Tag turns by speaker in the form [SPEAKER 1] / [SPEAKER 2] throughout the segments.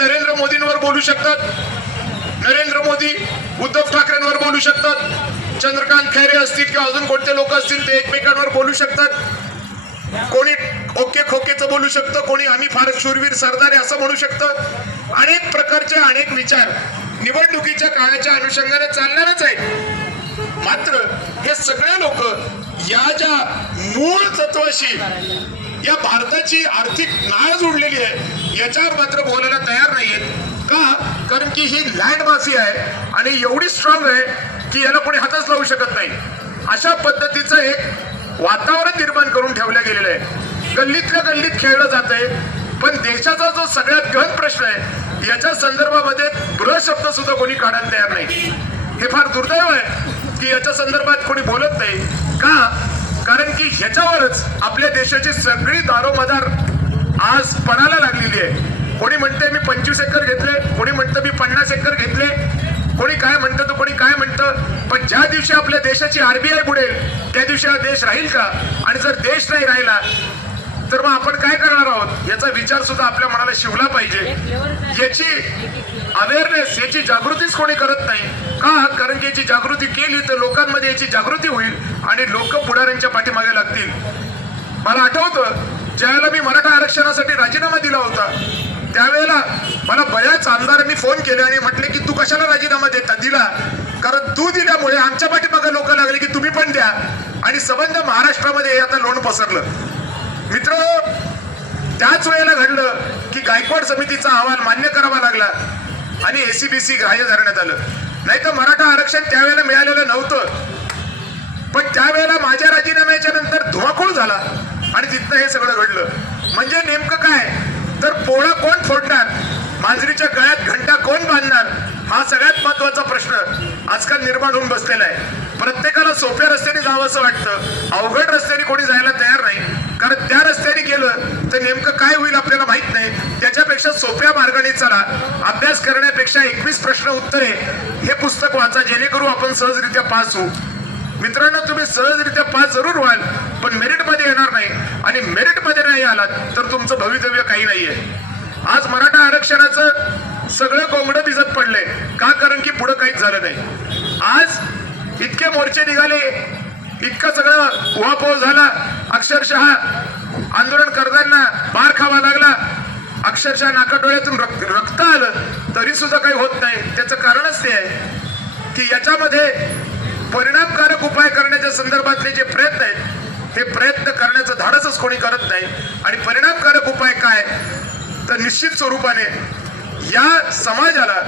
[SPEAKER 1] नरेंद्र मोदींवर बोलू शकतात? नरेंद्र मोदी उद्धव ठाकरेंवर बोलू शकतात? चंद्रकांत खैरे असतील किंवा अजून कोणते लोक असतील ते एकमेकांवर बोलू शकतात? कोणी ओके खोकेचं बोलू शकतं कोणी आम्ही फार शूरवीर सरदार असं म्हणू शकतं? अनेक प्रकारचे अनेक विचार निवडणुकीच्या काळाच्या अनुषंगाने चालणारच आहेत. मात्र हे सगळे लोक या ज्या मूळ तत्वाशी या भारताची आर्थिक नाळ जोडलेली आहे. याच्यावर मात्र बोलायला तयार नाहीयेत का? कारण की ही लँड माफी आहे आणि एवढी स्ट्रॉंग आहे की याला कोणी हातच लावू शकत नाही. अशा पद्धतीचं एक वातावरण निर्माण करून ठेवलं गेलेलं आहे. गल्लीतल्या गल्लीत खेळलं जात आहे. पण देशाचा जो सगळ्यात गहन प्रश्न आहे याच्या संदर्भामध्ये ब्र शब्द सुद्धा कोणी काढायला तयार नाही. हे फार दुर्दैव आहे की याच्या संदर्भात कोणी बोलत नाही. का? कारण की ह्याच्यावरच आपल्या देशाची सगळी दारोमदार आज पणाला लागलेली आहे. कोणी म्हणते मी पंचवीस एकर घेतले कोणी म्हणतं मी पन्नास एकर घेतले कोणी काय म्हणतं तर कोणी काय म्हणतं. पण ज्या दिवशी आपल्या देशाची आरबीआय बुडेल त्या दिवशी हा देश राहील का? आणि जर देश नाही राहिला तर मग आपण काय करणार आहोत? याचा विचार सुद्धा आपल्या मनाला शिवला पाहिजे. याची अवेअरनेस याची जागृतीच कोणी करत नाही. का? कारण की याची जागृती केली तर लोकांमध्ये याची जागृती होईल आणि लोक पुढाऱ्यांच्या पाठीमागे लागतील. मला आठवतं ज्यावेळेला मी मराठा आरक्षणासाठी राजीनामा दिला होता त्यावेळेला मला बऱ्याच आमदारांनी फोन केले आणि म्हटले की तू कशाला राजीनामा देता? दिला. कारण तू दिल्यामुळे आमच्या पाठीमागे लोक लागले की तुम्ही पण द्या. आणि संबंध महाराष्ट्रामध्ये आता लोण पसरलं. मित्र त्याच वेळेला घडलं की गायकवाड समितीचा अहवाल मान्य करावा लागला आणि एसीबीसी ग्राह्य धरण्यात आलं. नाही तर मराठा आरक्षण त्यावेळेला मिळालेलं नव्हतं. पण त्यावेळेला माझ्या राजीनाम्याच्या नंतर धुमाकूळ झाला आणि तिथनं हे सगळं घडलं. म्हणजे नेमकं काय? तर पोळा कोण फोडणार? मांजरीच्या गळ्यात घंटा कोण बांधणार? हा सगळ्यात महत्त्वाचा प्रश्न आजकाल निर्माण होऊन बसलेला आहे. प्रत्येकाला सोप्या रस्त्याने जावं असं वाटतं. अवघड रस्त्याने कोणी जायला तयार नाही. कारण त्या रस्त्याने गेलं तर नेमकं काय होईल आपल्याला माहीत नाही. त्याच्यापेक्षा सोप्या मार्गाने चला. अभ्यास करण्यापेक्षा एकवीस प्रश्न उत्तरे. हे पुस्तक वाचा जेणेकरून आपण सहजरित्या पास होऊ. मित्रांनो तुम्ही सहजरित्या पास जरूर व्हाल पण मेरिटमध्ये येणार नाही. आणि मेरिटमध्ये नाही आलात तर तुमचं भवितव्य काही नाहीये. आज मराठा आरक्षणाचं सगळं कोंबडं भिजत पडलंय. का? कारण की पुढं काहीच झालं नाही. आज इतके मोर्चे निघाले इतकं सगळं उहापोह झाला अक्षरशः आंदोलन करताना मार खावा लागला. अक्षरशः नाकाडोळ्यातून रक्त रक्त आलं. तरी सुद्धा काही होत नाही. त्याचं कारणच ते आहे की याच्यामध्ये परिणामकारक उपाय करण्याच्या संदर्भातले जे प्रयत्न आहेत ते प्रयत्न करण्याचं धाडसच कोणी करत नाही. आणि परिणामकारक उपाय काय? तर निश्चित स्वरूपाने या समाजाला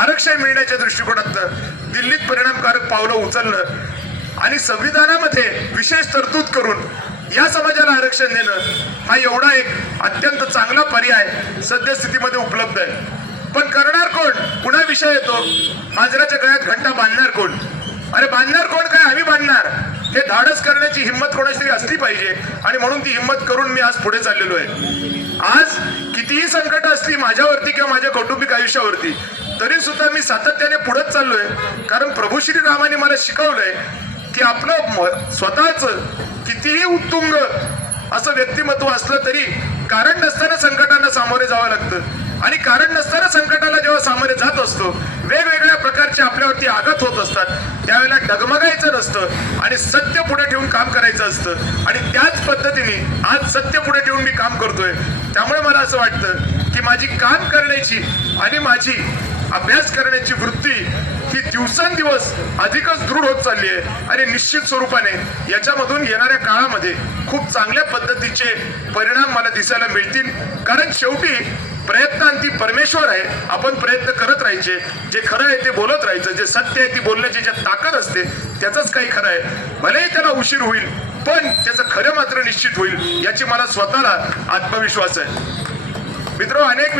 [SPEAKER 1] आरक्षण मिळण्याच्या दृष्टिकोनातनं दिल्लीत परिणामकारक पावलं उचलणं आणि संविधानामध्ये विशेष तरतूद करून या समाजाला आरक्षण देणं हा एवढा एक अत्यंत चांगला पर्याय सद्यस्थितीमध्ये उपलब्ध आहे. पण करणार कोण? पुन्हा विषय येतो? मांजराच्या गळ्यात घंटा बांधणार कोण? अरे बांधणार कोण? काय आम्ही बांधणार? हे धाडस करण्याची हिंमत कोणाची तरी असली पाहिजे आणि म्हणून ती हिंमत करून मी आज पुढे चाललेलो आहे. आज कितीही संकट असली माझ्यावरती किंवा माझ्या कौटुंबिक आयुष्यावरती तरी सुद्धा मी सातत्याने पुढेच चाललोय. कारण प्रभू श्रीरामाने मला शिकवलंय की आपलं स्वतःच कितीही उत्तुंग असं व्यक्तिमत्व असलं तरी कारण नसताना संकटांना सामोरे जावं लागतं. आणि कारण नसताना संकटाला जेव्हा सामोरे जात असतो वेगवेगळ्या प्रकारचे आपल्यावरती आघात होत असतात. त्यावेळेला डगमगायचं नसतं आणि सत्य पुढे ठेवून काम करायचं असतं. आणि त्याच पद्धतीने आज सत्य पुढे ठेवून मी काम करतोय. त्यामुळे मला असं वाटतं की माझी काम करण्याची आणि माझी अभ्यास करण्याची वृत्ती ही दिवसेंदिवस अधिकच दृढ होत चालली आहे आणि निश्चित स्वरूपाने याच्यामधून येणाऱ्या काळामध्ये खूप चांगल्या पद्धतीचे परिणाम मला दिसायला मिळतील. कारण शेवटी प्रयत्नांती परमेश्वर आहे. आपण प्रयत्न करत राहायचे. जे खरं आहे ते बोलत राहायचं. जे सत्य आहे ती बोलण्याची ज्या ताकद असते त्याचंच काही खरं आहे. भलेही त्याला उशीर होईल पण त्याचं खरं मात्र निश्चित होईल याची मला स्वतःला आत्मविश्वास आहे. मित्र अनेक